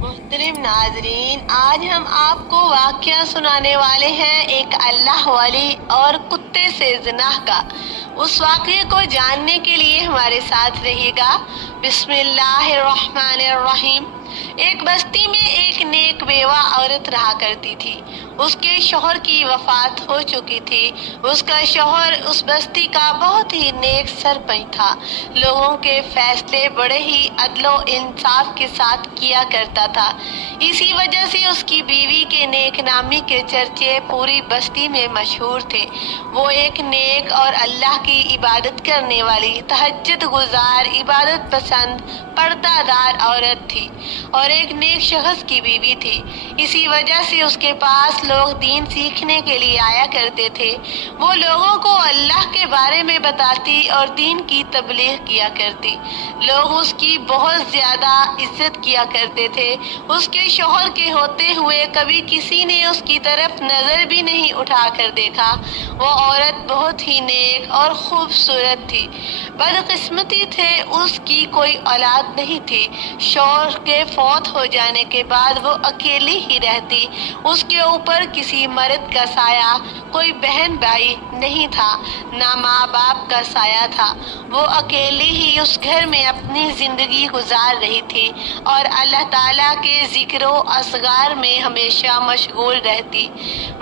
محترم ناظرین، آج ہم آپ کو واقعہ سنانے والے ہیں ایک اللہ والی اور کتے سے زنا کا۔ اس واقعے کو جاننے کے لیے ہمارے ساتھ رہیے گا۔ بسم اللہ الرحمن الرحیم۔ ایک بستی میں ایک نیک بیوہ عورت رہا کرتی تھی۔ اس کے شوہر کی وفات ہو چکی تھی۔ اس کا شوہر اس بستی کا بہت ہی نیک سرپنچ تھا۔ لوگوں کے فیصلے بڑے ہی عدل و انصاف کے ساتھ کیا کرتا تھا۔ اسی وجہ سے اس کی بیوی کے نیک نامی کے چرچے پوری بستی میں مشہور تھے۔ وہ ایک نیک اور اللہ کی عبادت کرنے والی، تہجد گزار، عبادت پسند، پردہ دار عورت تھی اور ایک نیک شخص کی بیوی تھی۔ اسی وجہ سے اس کے پاس لوگ دین سیکھنے کے لیے آیا کرتے تھے۔ وہ لوگوں کو اللہ کے بارے میں بتاتی اور دین کی تبلیغ کیا کرتی۔ لوگ اس کی بہت زیادہ عزت کیا کرتے تھے۔ اس کے شوہر کے ہوتے ہوئے کبھی کسی نے اس کی طرف نظر بھی نہیں اٹھا کر دیکھا۔ وہ عورت بہت ہی نیک اور خوبصورت تھی۔ بدقسمتی سے اس کی کوئی اولاد نہیں تھی۔ شوہر کے فوت ہو جانے کے بعد وہ اکیلی ہی رہتی۔ اس کے اوپر کسی مرد کا سایہ، کوئی بہن بھائی نہیں تھا، نہ ماں باپ کا سایہ تھا۔ وہ اکیلی ہی اس گھر میں اپنی زندگی گزار رہی تھی اور اللہ تعالیٰ کے ذکر و اذکار میں ہمیشہ مشغول رہتی۔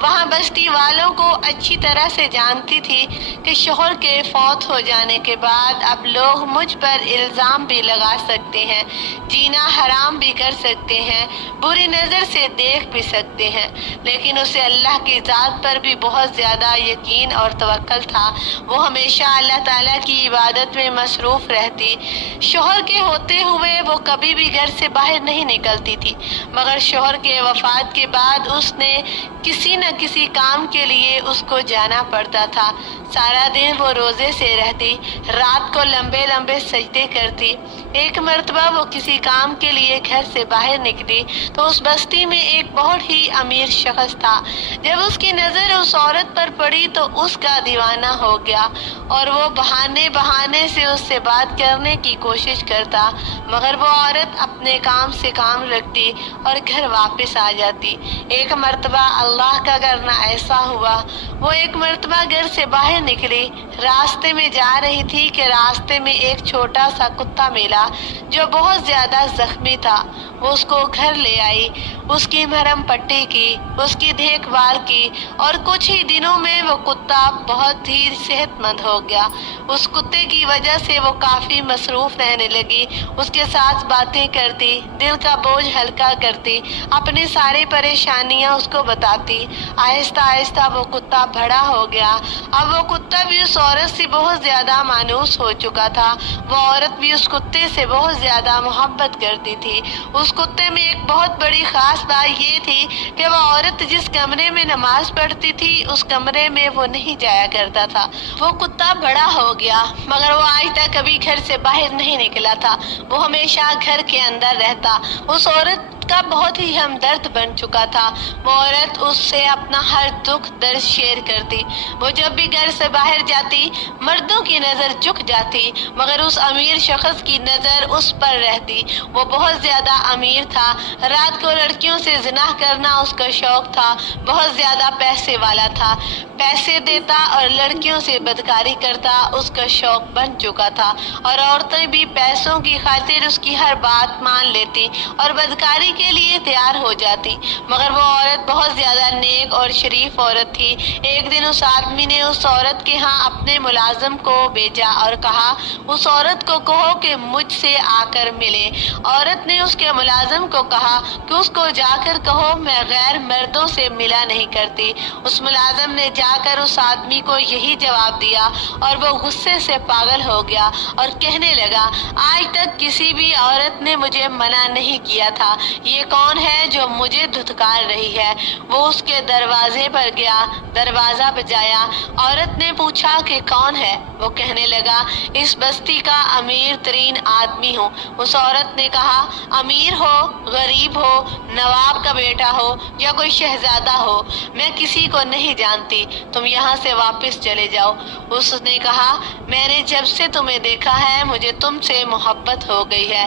وہاں بستی والوں کو اچھی طرح سے جانتی تھی کہ شوہر کے فوت ہو جانے کے بعد اب لوگ مجھ پر الزام بھی لگا سکتے ہیں، جینا حرام بھی کر سکتے ہیں، بری نظر سے دیکھ بھی سکتے ہیں، لیکن اسے اللہ کی ذات پر بھی بہت زیادہ یقین اور توکل تھا۔ وہ ہمیشہ اللہ تعالیٰ کی عبادت میں مصروف رہتی۔ شوہر کے ہوتے ہوئے وہ کبھی بھی گھر سے باہر نہیں نکلتی تھی، مگر شوہر کے وفات کے بعد اس نے کسی نہ کسی کام کے لیے اس کو جانا پڑتا تھا۔ سارا دن وہ روزے سے رہتی، رات کو لمبے لمبے سجدے کرتی۔ ایک مرتبہ وہ کسی کام کے لیے گھر سے باہر نکلی تو اس بستی میں ایک بہت ہی امیر شخص تھا۔ جب اس کی نظر اس عورت پر پڑی تو اس کا دیوانہ ہو گیا اور وہ بہانے سے اس سے بات کرنے کی کوشش کرتا، مگر وہ عورت اپنے کام سے کام رکھتی اور گھر واپس آ جاتی۔ ایک مرتبہ اللہ کا کرنا ایسا ہوا، وہ ایک مرتبہ گھر سے باہر نکلی، راستے میں جا رہی تھی کہ راستے میں ایک چھوٹا سا کتا ملا جو بہت زیادہ زخمی تھا۔ وہ اس کو گھر لے آئی، اس کی مرہم پٹی کی، اس کی دیکھ بھال کی اور کچھ ہی دنوں میں وہ کتا بہت ہی صحت مند ہو گیا۔ اس کتے کی وجہ سے وہ کافی مصروف رہنے لگی، اس کے ساتھ باتیں کرتی، دل کا بوجھ ہلکا کرتی، اپنی ساری پریشانیاں اس کو بتاتی۔ آہستہ آہستہ وہ کتا بڑا ہو گیا۔ اب وہ کتا بھی اس عورت سے بہت زیادہ مانوس ہو چکا تھا۔ وہ عورت بھی اس کتے سے بہت زیادہ محبت کرتی تھی۔ اس کتے میں ایک بہت بڑی خاص بات یہ تھی کہ وہ عورت جس کمرے میں نماز پڑھتی تھی اس کمرے میں وہ نہیں جایا کرتا تھا۔ وہ کتا بڑا ہو گیا مگر وہ آج تک کبھی گھر سے باہر نہیں نکلا تھا، وہ ہمیشہ گھر کے اندر رہتا۔ اس عورت کا بہت ہی ہمدرد بن چکا تھا۔ وہ عورت اس سے اپنا ہر دکھ درد شیئر کرتی۔ وہ جب بھی گھر سے باہر جاتی مردوں کی نظر جھک جاتی مگر اس امیر شخص کی نظر اس پر رہتی۔ وہ بہت زیادہ امیر تھا، رات کو لڑکیوں سے زنا کرنا اس کا شوق تھا، بہت زیادہ پیسے والا تھا، پیسے دیتا اور لڑکیوں سے بدکاری کرتا اس کا شوق بن چکا تھا اور عورتیں بھی پیسوں کی خاطر اس کی ہر بات مان لیتی اور بدکاری کے لیے تیار ہو جاتی، مگر وہ عورت بہت زیادہ نیک اور شریف عورت تھی۔ ایک دن اس آدمی نے اس عورت کے ہاں اپنے ملازم کو بھیجا اور کہا اس عورت کو کہو کہ مجھ سے آ کر ملے۔ عورت نے اس کے ملازم کو کہا کہ اس کو جا کر کہو میں غیر مردوں سے ملا نہیں کرتی۔ اس ملازم نے جا کر اس آدمی کو یہی جواب دیا اور وہ غصے سے پاگل ہو گیا اور کہنے لگا آج تک کسی بھی عورت نے مجھے منع نہیں کیا تھا، یہ کون ہے جو مجھے دھتکار رہی ہے؟ وہ اس کے دروازے پر گیا، دروازہ بجایا۔ عورت نے پوچھا کہ کون ہے؟ وہ کہنے لگا اس بستی کا امیر ترین آدمی ہوں۔ اس عورت نے کہا امیر ہو، غریب ہو، نواب کا بیٹا ہو یا کوئی شہزادہ ہو، میں کسی کو نہیں جانتی، تم یہاں سے واپس چلے جاؤ۔ اس نے کہا میں نے جب سے تمہیں دیکھا ہے مجھے تم سے محبت ہو گئی ہے